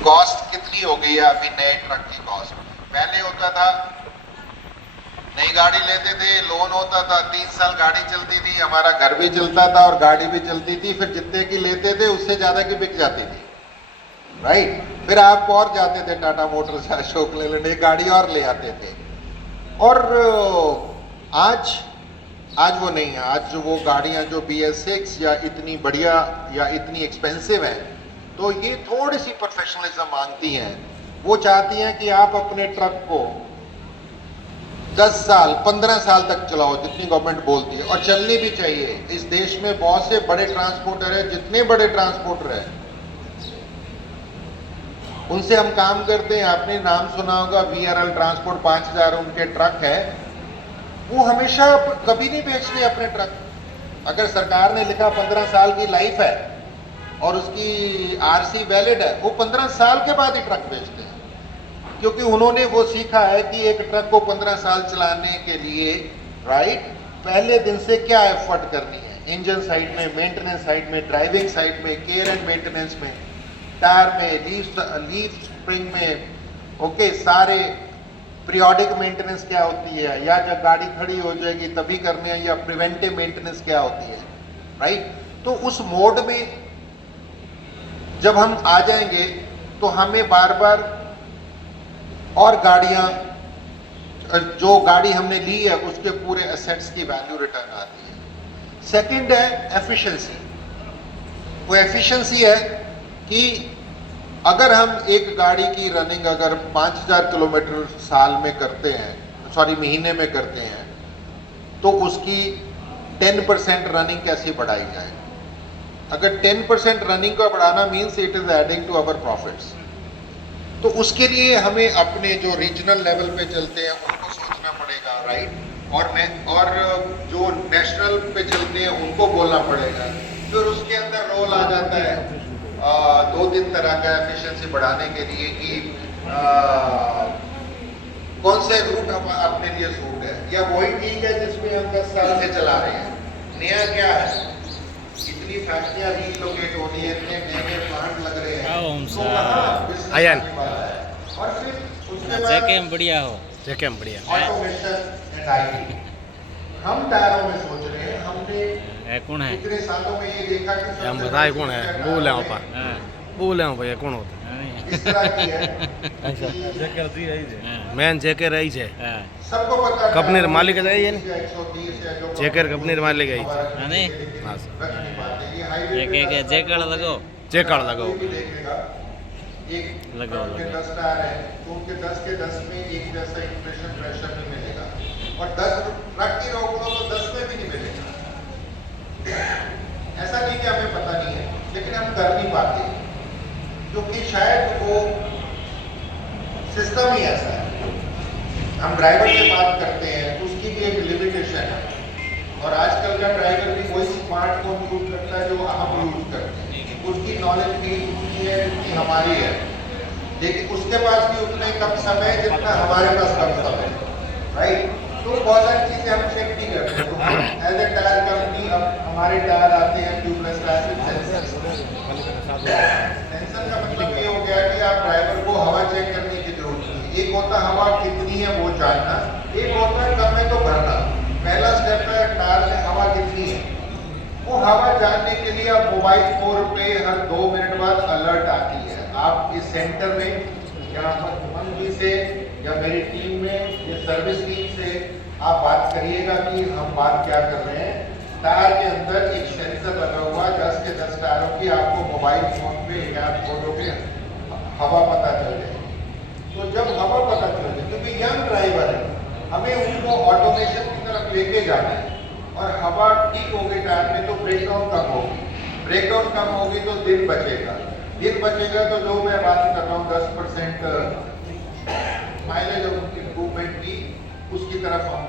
Cost कितनी हो गई है अभी नए ट्रक की कॉस्ट। पहले होता था नई गाड़ी लेते थे, लोन होता था, 3 साल गाड़ी चलती थी, हमारा घर भी चलता था और गाड़ी भी चलती थी, फिर जितने की लेते थे उससे ज्यादा की बिक जाती थी, राइट। फिर आप और जाते थे टाटा मोटर्स अशोक लेलैंड, एक गाड़ी और ले आते थे। और आज वो नहीं है। आज जो वो गाड़ियां जो BS6 या इतनी बढ़िया या इतनी एक्सपेंसिव है, तो ये थोड़ी सी प्रोफेशनलिज्म मांगती हैं। वो चाहती हैं कि आप अपने ट्रक को 10 साल 15 साल तक चलाओ, जितनी गवर्नमेंट बोलती है, और चलनी भी चाहिए। इस देश में बहुत से बड़े ट्रांसपोर्टर हैं, जितने बड़े ट्रांसपोर्टर हैं उनसे हम काम करते हैं। आपने नाम सुना होगा VRL ट्रांसपोर्ट, 5000 उनके ट्रक है। वो हमेशा कभी नहीं बेचते अपने ट्रक। अगर सरकार ने लिखा 15 साल की लाइफ है और उसकी RC वैलिड है, वो 15 साल के बाद ही ट्रक बेचते हैं, क्योंकि उन्होंने वो सीखा है कि एक ट्रक को 15 साल चलाने के लिए, राइट, पहले दिन से क्या एफर्ट करनी है, इंजन साइड में, मेंटेनेंस साइड में, ड्राइविंग साइड में, केयर एंड मेंटेनेंस में, टायर में, लीफ स्प्रिंग में, ओके, सारे पीरियोडिक मेंटेनेंस क्या होती है, या जब गाड़ी खड़ी हो जाएगी तभी करने हैं, या प्रिवेंटिव मेंटेनेंस क्या होती है, राइट। तो उस मोड में जब हम आ जाएंगे तो हमें बार बार और गाड़ियां, जो गाड़ी हमने ली है उसके पूरे एसेट्स की वैल्यू रिटर्न आती है। सेकंड है एफिशिएंसी। वो एफिशिएंसी है कि अगर हम एक गाड़ी की रनिंग अगर 5000 किलोमीटर साल में करते हैं, सॉरी महीने में करते हैं, तो उसकी 10% रनिंग कैसे बढ़ाई जाए। अगर 10% रनिंग को बढ़ाना means it is adding to our profits. तो उसके लिए हमें अपने जो रीजनल लेवल पे चलते हैं उनको सोचना पड़ेगा, राइट। और जो नेशनल पे चलते हैं उनको बोलना पड़ेगा। फिर उसके अंदर रोल आ जाता है 2-3 तरह का एफिशिएंसी बढ़ाने के लिए कि कौन से रूट हम अपने लिए सूट है, या वही ठीक है जिसमें हम 10 साल से चला रहे हैं। नया क्या है, इतनी फैक्ट्रियां रीलोकेट होनी है, इतने महंगे प्लांट लग रहे हैं, तो कहाँ आयन और फिर उसके जेकेएम बढ़िया हो, जेकेएम बढ़िया ऑटोमेशन एंड IT। हम टायरों में सोच रहे हैं। हमने कौन है इतने सालों में ये देखा कि हम बताए कौन है, बोले ऊपर बोले भैया कौन होता इस तरह की है। मैन जेके रही है, सबको पता है कंपनी मालिक है ये 130 है जो जेकर कंपनी मालिक है नहीं हाँ सर। ये हाईवे एक जैकेट लगाओ, जेकर लगाओ भी देखेगा। एक लगाओ, के 10 टायर है तो उनके 10 के 10 में एक जैसा इंप्रेशन प्रेशर नहीं मिलेगा, और 10 ट्रक की रोक लो तो 10 में भी नहीं मिलेगा। ऐसा नहीं कि हमें पता नहीं है, लेकिन हम कर नहीं पाते क्योंकि शायद वो सिस्टम ही ऐसा है। हम ड्राइवर से बात करते हैं तो उसकी भी एक लिमिटेशन है, और आजकल का ड्राइवर भी वही स्मार्टफोन यूज करता है जो हम यूज करते हैं। उसकी नॉलेज भी उतनी है जितनी हमारी है, लेकिन उसके पास भी उतने कम समय जितना हमारे पास कम समय है, राइट। तो बहुत सारी चीजें हम चेक नहीं करते। तो एज ए टायर कंपनी अब हमारे टायर आते हैं tubeless tyre with sensor. Sensor का मतलब ये हो गया कि आप ड्राइवर को हवा चेक करने की जरूरत नहीं। एक होता हवा कितनी है वो जानना, एक होता है कम है तो भरना। पहला स्टेप है टायर में हवा कितनी है, वो हवा जानने के लिए आप मोबाइल फोन पे हर 2 मिनट बाद अलर्ट आती है। आप इस सेंटर में यहाँ पर सुमन जी से या मेरी टीम में या सर्विस टीम से आप बात करिएगा कि हम बात क्या कर रहे हैं। टायर के अंदर एक सेंसर लगा हुआ 10 के 10 टायरों की, आपको मोबाइल फोन पे या फोटो पे हवा पता चल जाएगी। तो जब हवा पता चल जाए, क्योंकि यंग ड्राइवर है, हमें उनको ऑटोमेशन की तरफ लेके जाना है, और हवा ठीक होगी टायर में तो ब्रेकडाउन कम होगी। ब्रेकडाउन कम होगी तो दिन बचेगा। दिन बचेगा तो जो मैं बात कर रहा हूँ 10% माइलेज इंप्रूवमेंट की, उसकी तरफ हम